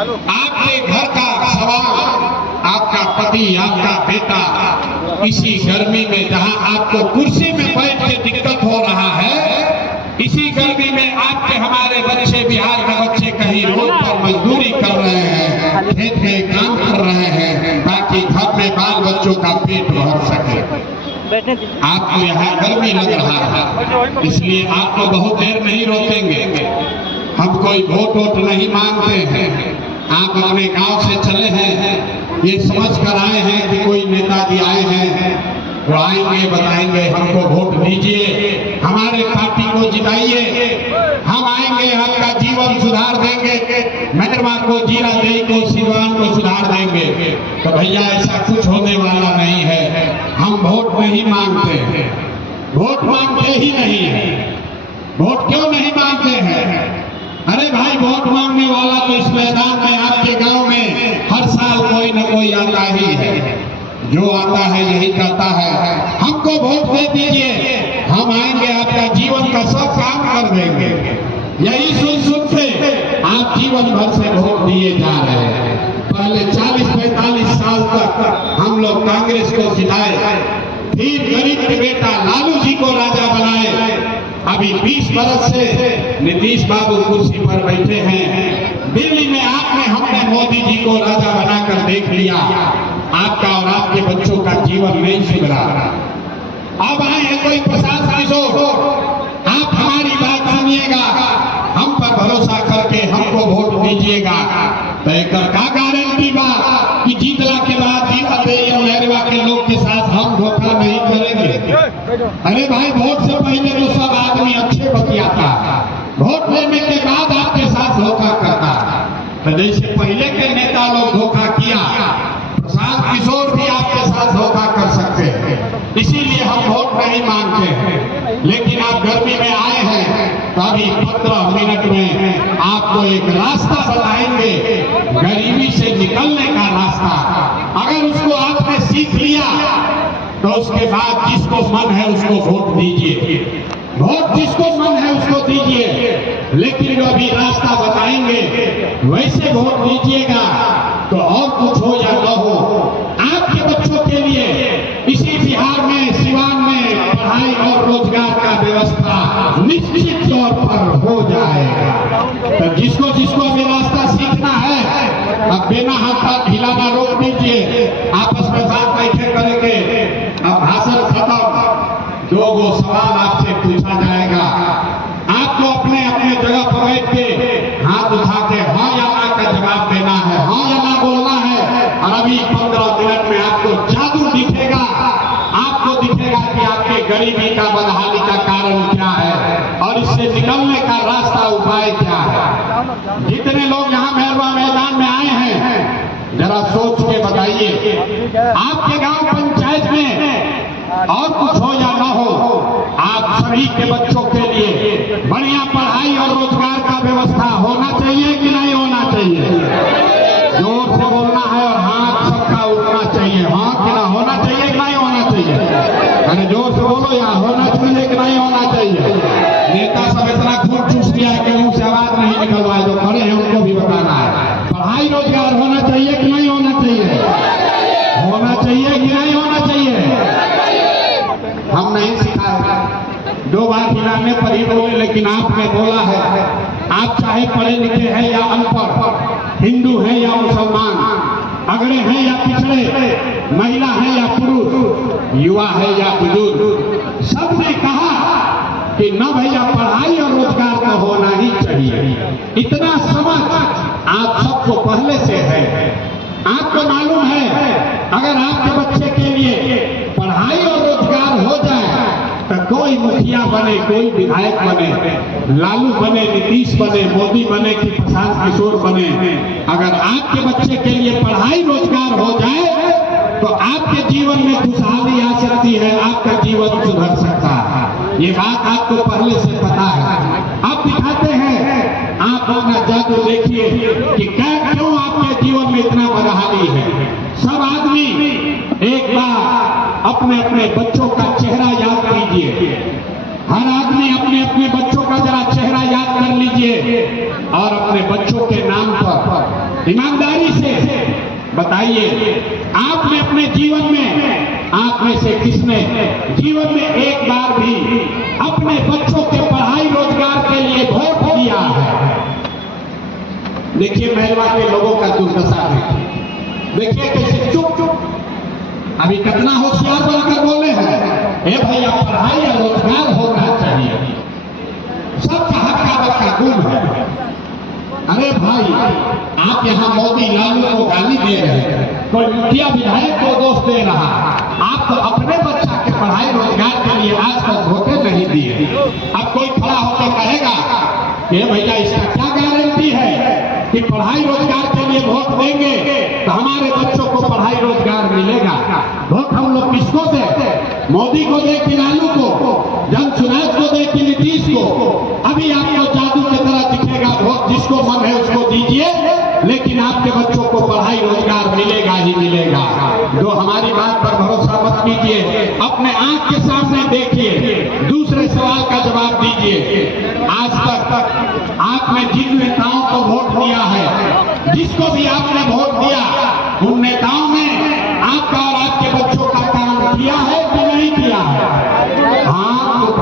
आपके घर का सवाल, आपका पति, आपका बेटा इसी गर्मी में जहां आपको कुर्सी में बैठ के दिक्कत हो रहा है, इसी गर्मी में आपके हमारे बच्चे, बिहार के बच्चे कहीं रोड पर मजदूरी कर रहे हैं, खेत में काम कर रहे हैं ताकि घर में बाल बच्चों का पेट भर सके। आपको यहाँ गर्मी लग रहा है, इसलिए आपको बहुत देर नहीं रोकेंगे। हम कोई वोट नहीं मांगते हैं। आप अपने गांव से चले हैं, ये समझ कर आए हैं कि कोई नेताजी आए हैं, वो आएंगे बताएंगे हमको वोट दीजिए, हमारे पार्टी को जिताइए, हम आएंगे आपका जीवन सुधार देंगे, मेहरमा को, जीरा देई को, सिवान को सुधार देंगे। तो भैया ऐसा कुछ होने वाला नहीं है। हम वोट नहीं मांगते हैं, वोट मांगते ही नहीं है। वोट क्यों नहीं मांगते हैं? अरे भाई, वोट मांगने वाला तो इस मैदान में, आपके गांव में हर साल कोई न कोई आता ही है। जो आता है यही कहता है हमको वोट दे दीजिए, हम आएंगे आपका जीवन का सब काम कर देंगे। यही सुन के आप जीवन भर से वोट दिए जा रहे हैं। पहले 40-45 साल तक हम लोग कांग्रेस को जिताए, फिर गरीब के बेटा लालू जी को राजा बनाए। अभी 20 बरस से नीतीश बाबू कुर्सी पर बैठे हैं। दिल्ली में आपने, हमने मोदी जी को राजा बनाकर देख लिया। आपका और आपके बच्चों का जीवन नहीं सुधरा। अब आए हैं कोई प्रशासन किशोर, आप हमारी बात सुनिएगा, हम पर भरोसा करके हमको वोट दीजिएगा। तो एक का गारंटी बा कि जीतला के बाद मेहरवा के लोग के साथ हम धोखा नहीं करेंगे। अरे भाई, वोट से पहले तो सब आदमी अच्छे बतियाता, वोट लेने के बाद आपके साथ धोखा करता। तो जैसे पहले के नेता लोग धोखा किया, प्रशांत किशोर भी आपके साथ धोखा कर सकते हैं। इसीलिए हम वोट नहीं मांगते हैं। लेकिन आप गर्मी में आए हैं तो अभी 15 मिनट में आपको एक रास्ता बताएंगे, गरीबी से निकलने का रास्ता। अगर उसको आपने सीख लिया तो उसके बाद जिसको मन है उसको वोट दीजिए, वोट जिसको मन है उसको दीजिए। लेकिन जो अभी रास्ता बताएंगे वैसे वोट दीजिएगा। तो और कुछ हो या न हो, आपके बच्चों के लिए इसी बिहार में, सिवान में पढ़ाई और रोजगार का व्यवस्था निश्चित तौर पर हो जाएगा। तो जिसको जिसको अभी रास्ता सीखना है, अब बिना हाथ हिलाना रोक दीजिए, आपस में बात बैठे करेंगे। अब भाषण खत्म, 2 सवाल आपसे पूछा जाएगा। आपको अपने अपने जगह पर बैठ के हाथ उठा के हाँ या ना का जवाब देना है, हाँ या ना बोलना है। और अभी 15 मिनट में आपको जादू दिखेगा, आपको दिखेगा कि आपके गरीबी का, बदहाली का कारण क्या है और इससे निकलने का रास्ता, उपाय क्या है। जितने लोग यहाँ मेहरवा मैदान में आए हैं, जरा सोच के बताइए, आपके गांव पंचायत में और कुछ हो या ना हो, आप सभी के बच्चों के लिए बढ़िया पढ़ाई और रोजगार का व्यवस्था होना चाहिए कि नहीं होना चाहिए? जोर से बोलना है और हाथ सबका उठना चाहिए। हाँ कि ना, होना चाहिए कि नहीं होना चाहिए? अरे जोर से बोलो यार, होना चाहिए कि नहीं होना चाहिए? नेता सब इतना खून चूस लिया है कि मुंह से आवाज नहीं निकल रहा है। जो खड़े हैं उनको भी बताना है, पढ़ाई रोजगार होना चाहिए कि नहीं होना चाहिए? होना चाहिए कि नहीं होना चाहिए? हम नहीं सिखाए, 2 बार हिलाने पर ही बोले, लेकिन आपने बोला है। आप चाहे पढ़े लिखे हैं या अनपढ़, हिंदू हैं या मुसलमान, अगड़े हैं या पिछड़े, महिला है या पुरुष, युवा है या बुजुर्ग, सबने कहा कि न भैया, पढ़ाई और रोजगार तो होना ही चाहिए। इतना समझ आप सबको पहले से है। आपको मालूम है, अगर आपके बच्चे के लिए पढ़ाई और रोजगार हो जाए तो कोई मुखिया बने, कोई विधायक बने, लालू बने, नीतीश बने, मोदी बने कि प्रशांत किशोर बने, अगर आपके बच्चे के लिए पढ़ाई रोजगार हो जाए तो आपके जीवन में खुशहाली आ सकती है, आपका जीवन सुधर सकता है। ये बात आपको पहले से पता है। आप दिखाते हैं, आप अपना जादू देखिए कि क्यों आपके जीवन में इतना बदहाली है। सब आदमी एक बार अपने अपने बच्चों का चेहरा याद कीजिए, हर आदमी अपने अपने बच्चों का जरा चेहरा याद कर लीजिए और अपने बच्चों के नाम पर ईमानदारी से बताइए, आपने अपने जीवन में, आप में से किसने जीवन में एक बार भी अपने बच्चों के पढ़ाई रोजगार के लिए वोट दिया है? देखिए महलवा के लोगों का दुर्दशा देखिए कैसे चुप चुप, अभी कितना होशियार बनकर बोले हैं, ए भैया पढ़ाई या रोजगार होना चाहिए, सबका हक्का बक्का गुम है। अरे भाई, आप यहाँ मोदी लालू को गाली दे रहे हैं, कोई मुखिया विधायक को दोष दे रहा है, आप तो अपने बच्चा के पढ़ाई रोजगार के लिए आज तक वोटें नहीं दिए। अब कोई खड़ा होकर कहेगा कि भैया इसका क्या गारंटी है कि पढ़ाई रोजगार के लिए वोट देंगे तो हमारे बच्चों को पढ़ाई रोजगार मिलेगा? वोट हम लोग किसको दे? मोदी को दे कि लालू को? जनसुराज को दे कि नीतीश को? अभी आपको जादू की तरह दिखेगा, वोट जिसको मन है उसको दीजिए, लेकिन आपके बच्चों को पढ़ाई रोजगार मिलेगा ही मिलेगा। जो हमारी बात पर भरोसा मत कीजिए, अपने आंख के सामने देखिए, दूसरे सवाल का जवाब दीजिए। आज तक आपने जिन नेताओं को वोट दिया है, जिसको भी आपने वोट दिया, उन नेताओं ने आपका और आपके बच्चों का काम किया है कि नहीं किया है? हाँ, तो